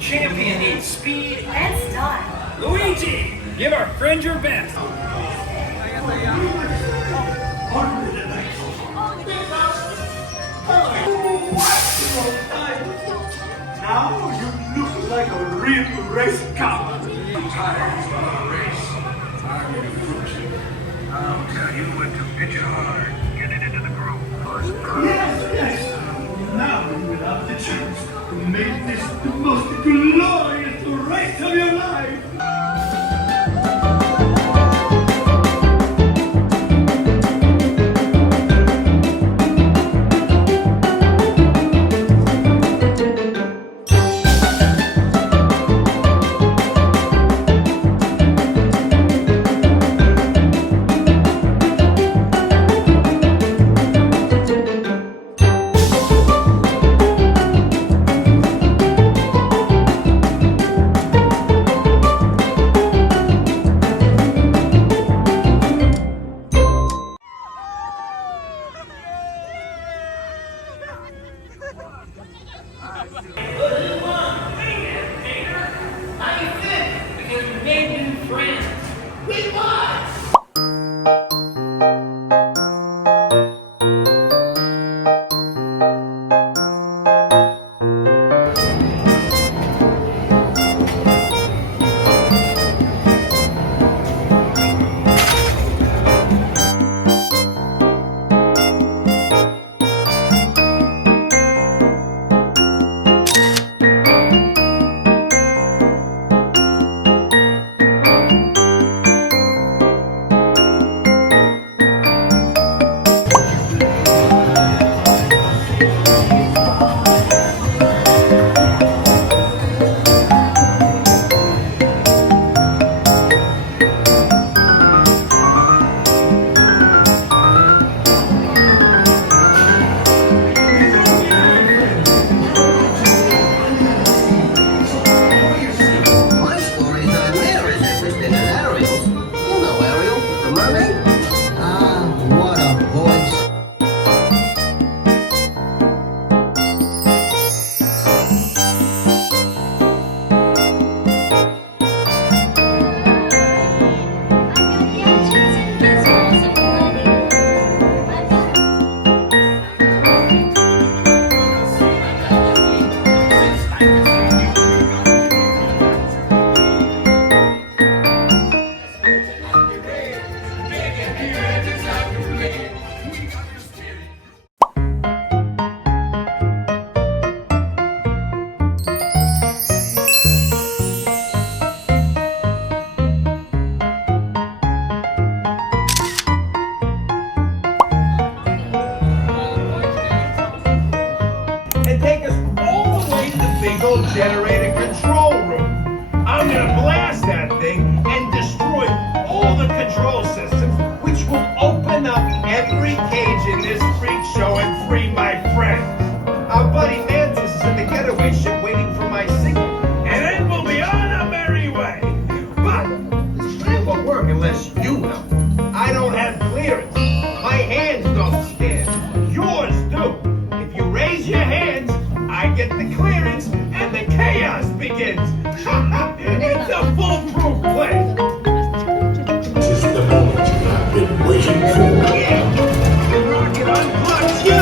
Champion needs speed and style. Luigi, give our friend your best. Now you look like a real race car. Tires on a race. I'm in a cruise. I'll tell you when to pitch it hard. Get it into the groove first. Yes. Now you will have the chance to make this the most glorious race of your life. Generator control room. I'm gonna blast that thing and destroy all the control systems, which will open up every cage in this freak show and free my friends. Our buddy Mantis is in the getaway ship waiting for my signal, and then we'll be on our merry way. But this plan won't work unless you help. I don't have clearance. My hands don't stand. Yours do. If you raise your hands, I get the clearance and the chaos begins. It's a foolproof plan. This is the moment I've been waiting for. Yeah. The rocket unblocks you.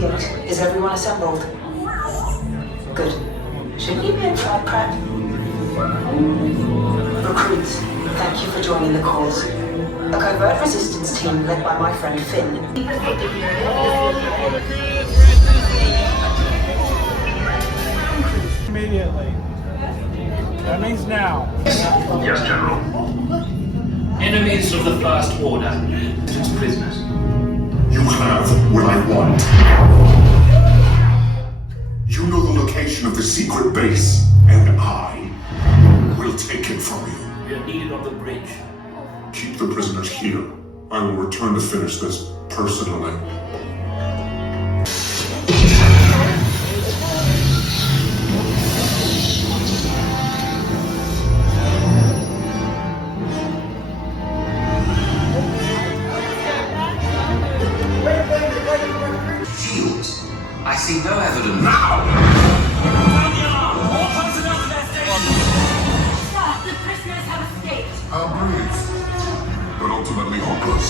precinct. Is everyone assembled? Good. Shouldn't you be in flight prep? Recruits, thank you for joining the cause. A covert resistance team led by my friend Finn. Immediately. That means now. Yes, General. Enemies of the First Order. It's prisoners. You have what I want. You know the location of the secret base, and I will take it from you. We are needed on the bridge. Keep the prisoners here. I will return to finish this personally. Shields. I see no evidence. Sir, the prisoners have escaped. I'll breathe, but ultimately hopeless.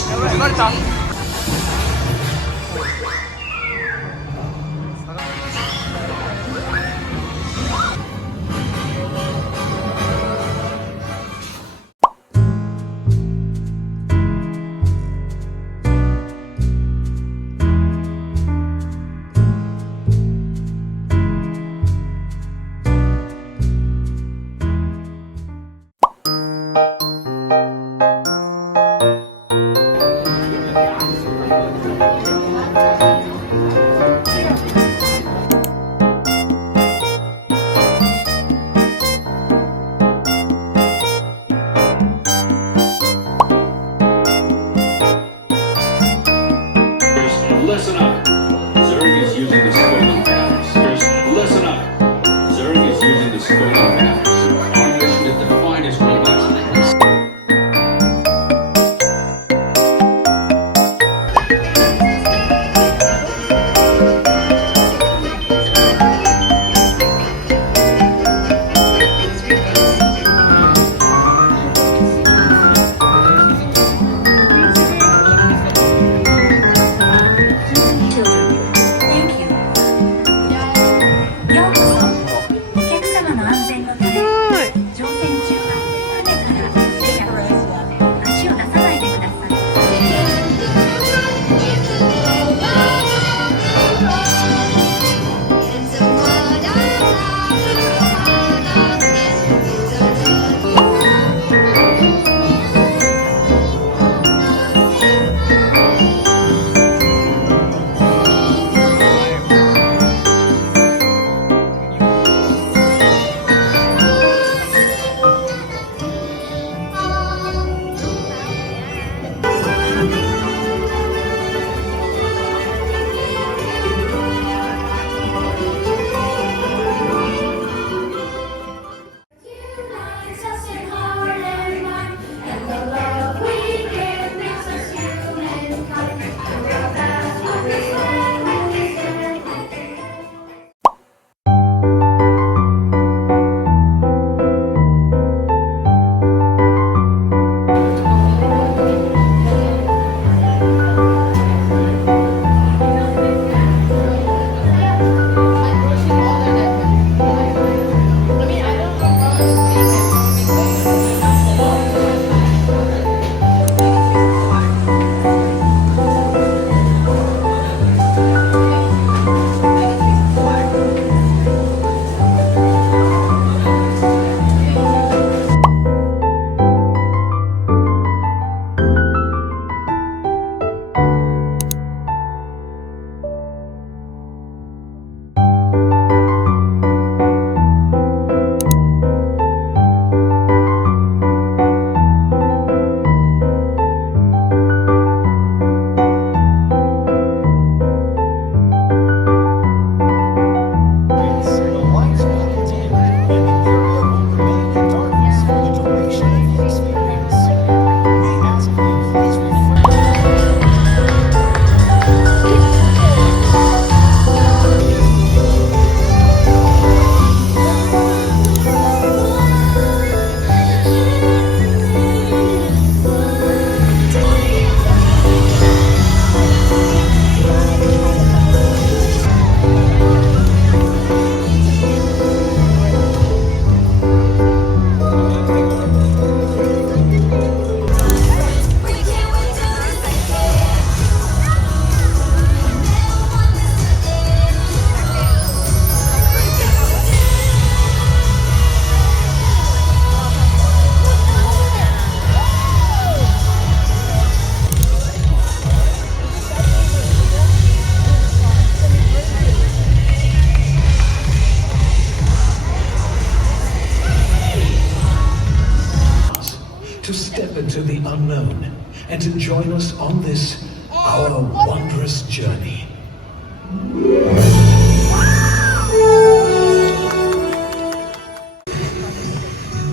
join us on this, our wondrous journey.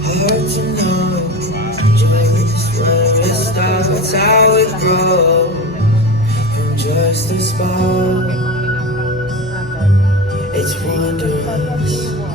Hard to know just where it starts, how it grows from just a spark. It's wondrous.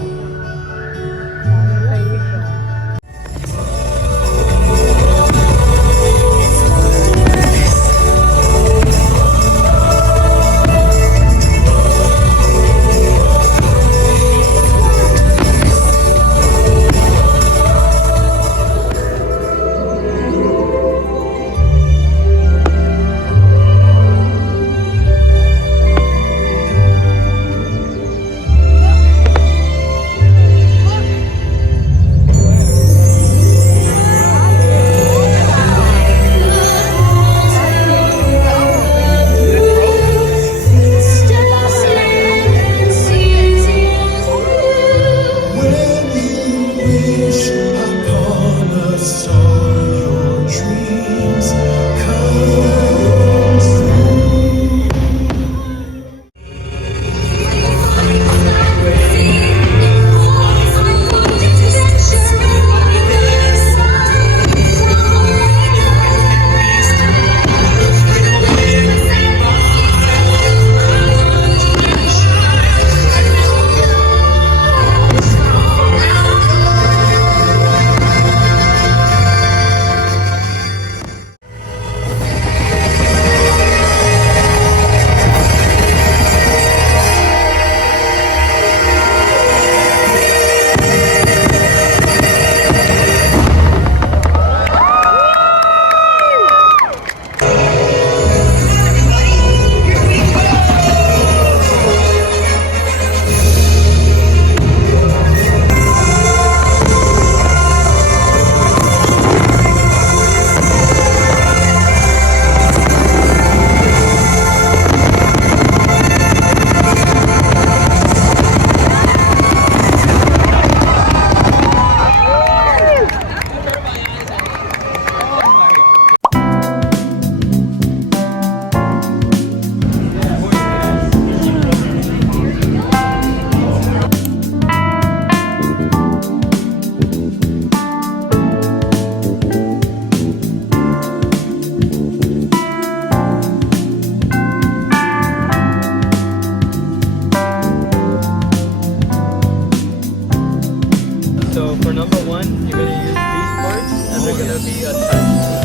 So for number one, you're gonna use these parts, and they're gonna be attached to